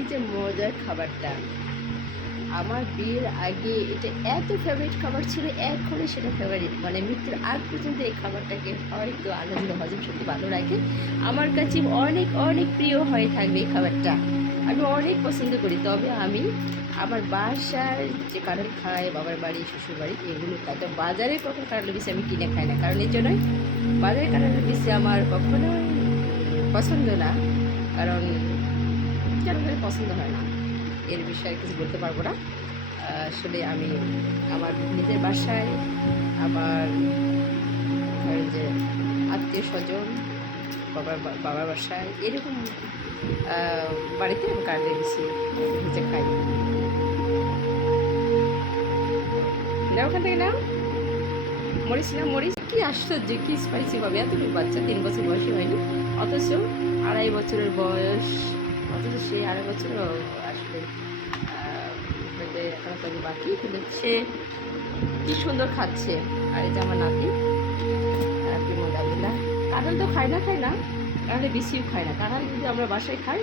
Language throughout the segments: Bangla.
কি যে মজার খাবারটা। আমার বিয়ের আগে এটা এত ফেভারিট খাবার ছিল, এখনই সেটা ফেভারিট, মানে মৃত্যুর আগ পর্যন্ত এই খাবারটাকে হয়তো আনন্দ হজম শক্তি ভালো রাখে। আমার কাছে অনেক অনেক প্রিয় হয়ে থাকবে এই খাবারটা, আমি অনেক পছন্দ করি। তবে আমি আমার বাসায় যে কাঁঠাল খাই, বাবার বাড়ি শ্বশুর বাড়ি এগুলো খাই, তো বাজারে কখন কাঁঠালের বিচি আমি কিনে খাই না, কারণ এই জন্যই বাজারে কাঁঠালের বিচি আমার কখনোই পছন্দ না, কারণ কেন পছন্দ হয় না এর বিষয়ে কিছু বলতে পারবো না। আসলে আমি আমার নিজের বাসায়, আমার যে আত্মীয় স্বজন, বাবার বাসায় এরকম বাড়িতে আমি কাঁঠালের বিচি ভেজে খাই। না ওখান থেকে নাও মরিচ, না মরিচ কি আশ্চর্য, কি স্পাইসি হবে। এতটুকু বাচ্চা 3 বছর বয়সী হয়নি, অথচ 2.5 বছরের বয়স, অথচ সে 2.5 বছর আসলে এখনো তবে বাকি, কিন্তু সে কি সুন্দর খাচ্ছে। আর এই যে আমার নাতি মোদাবিল্লা, কাঁঠাল তো খায় না কাঁঠালে বেশিও খায় না। কাঁঠাল যদি আমরা বাসায় খাই,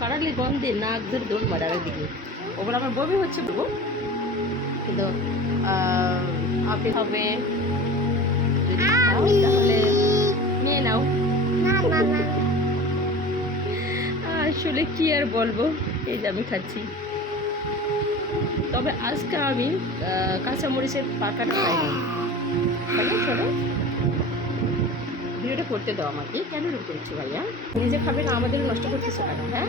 কাঁঠালের গন্ধে নাক ধরে দৌড় মারে দিকে, ওগুলো আমার বমি হচ্ছে বলবো, কিন্তু আপনি হবে যদি খাও তাহলে নিয়ে নাও। আসলে কি আর বলবো, এই যে আমি খাচ্ছি। তবে আজকে আমি কাঁচামরিচের পাকাটা খাইনি। ছোটো ভিডিওটা করতে দাও আমাকে, কেন এরকম করছো ভাইয়া? নিজে খাবে না, আমাদেরও নষ্ট করতেছো কেন? হ্যাঁ,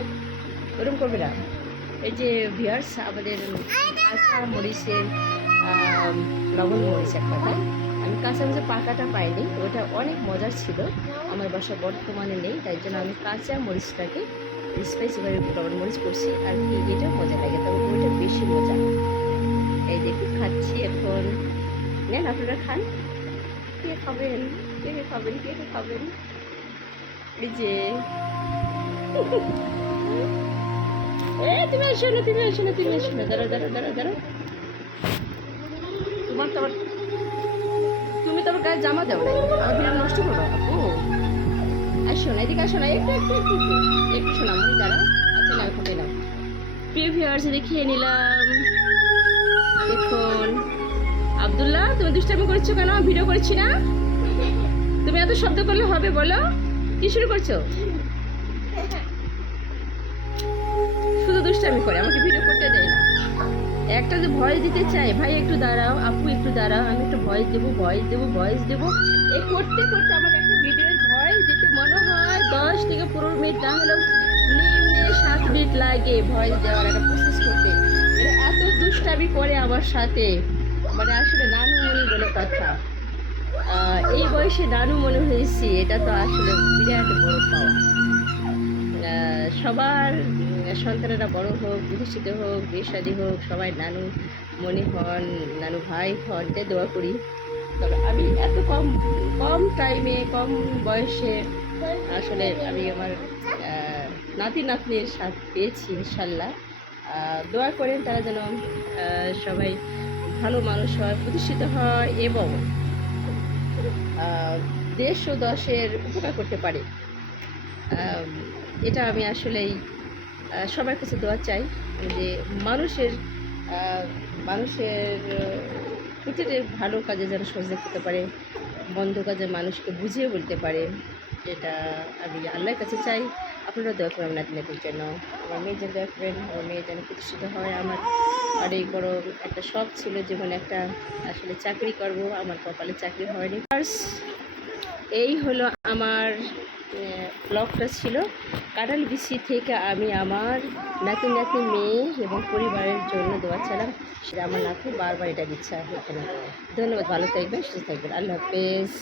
ওরকম করবে না। এই যে ভিউয়ার্স, আমাদের কাঁচা মরিচের লবণ মরিচ এক কথায়, আমি কাঁচামরিচের পাকাটা পাইনি, ওটা অনেক মজার ছিল। আমার বাসা বর্তমানে নেই, তাই জন্য আমি কাঁচা মরিচটাকে স্পাইসিভাবে লবণ মরিচ করছি, আর কি এটা মজা লাগে, তবে ওইটা বেশি মজা। এই দেখুন খাচ্ছি এখন। নেন আপনারা খান, কে খাবেন, কে খাবেন, কে খাবেন? এই যে তুমি আসো না, তুমি আসো না, তুমি আসো না, দাঁড়া দাঁড়া দাঁড়া দাঁড়া, তোমার তো আবার, তুমি তো আবার গায়ে জামা দেও নাই, আমার ভিড় নষ্ট করো। আপু আসো না, এদিকে আসো না, একটু একটু একটু একটু একটু শোনা মনে দাঁড়া। আচ্ছা না, এখন এলাম প্রিয় ভিউয়ার্স, দেখিয়ে নিলাম। দেখুন আব্দুল্লাহ, তুমি দুষ্টামি করছো কেন? ভিডিও করছি না, তুমি এত শব্দ করলে হবে? বলো কি শুরু করছো? শুধু দুষ্টামি করে, আমাকে ভিডিও করতে দেয় না। একটা যে ভয়েস দিতে চাই, ভাই একটু দাঁড়াও, আপু একটু দাঁড়াও, আমি একটু ভয়েস দেবো, ভয়েস দেবো, ভয়েস দেবো, এই করতে করতে আমার একটা ভিডিওর ভয়েস দিতে মনে হয় 10 থেকে 15 মিনিট, না হলেও নিম্নে 7 মিনিট লাগে ভয়েস দেওয়ার একটা প্রসেস করতে। এত দুষ্টামি করে আমার সাথে, মানে আসলে নানু মনে বলে কথা। এই বয়সে নানু মনে হয়েছি, এটা তো আসলে বিরাট বড় পাওয়া। সবার সন্তানেরা বড় হোক, প্রতিষ্ঠিত হোক, বিয়ে শাদী হোক, সবাই নানু মনে হন, নানু ভাই হন, তাই দোয়া করি। তবে আমি এত কম কম টাইমে, কম বয়সে আসলে আমি আমার নাতি নাতনির সাথ পেয়েছি ইনশাল্লাহ। দোয়া করেন তারা যেন সবাই ভালো মানুষ হয়, প্রতিষ্ঠিত হয় এবং দেশ ও দশের উপকার করতে পারে। এটা আমি আসলেই সবার কাছে দোয়া চাই, যে মানুষের প্রতিটি ভালো কাজে যেন সহযোগ করতে পারে, মন্দ কাজে মানুষকে বুঝিয়ে বলতে পারে, যেটা আমি আল্লাহর কাছে চাই। আপনারা দোয়া করবেন আপনাদের জন্য, আমার মেয়ে যেন দোয়া করবেন, আমার মেয়ে যেন প্রতিষ্ঠিত হয়। আমার অনেক বড় একটা শখ ছিল জীবনে, একটা আসলে চাকরি করব, আমার কপালে চাকরি হয়নি। এই হলো আমার ব্লগটা ছিল কাঁঠাল বিচি থেকে। আমি আমার নাতি মেয়ে এবং পরিবারের জন্য দোয়া চালাম, সেটা আমার নাতি বারবার এটা দিচ্ছে এখানে। ধন্যবাদ, ভালো থাকবেন, সুস্থ থাকবেন, আল্লাহ হাফেজ।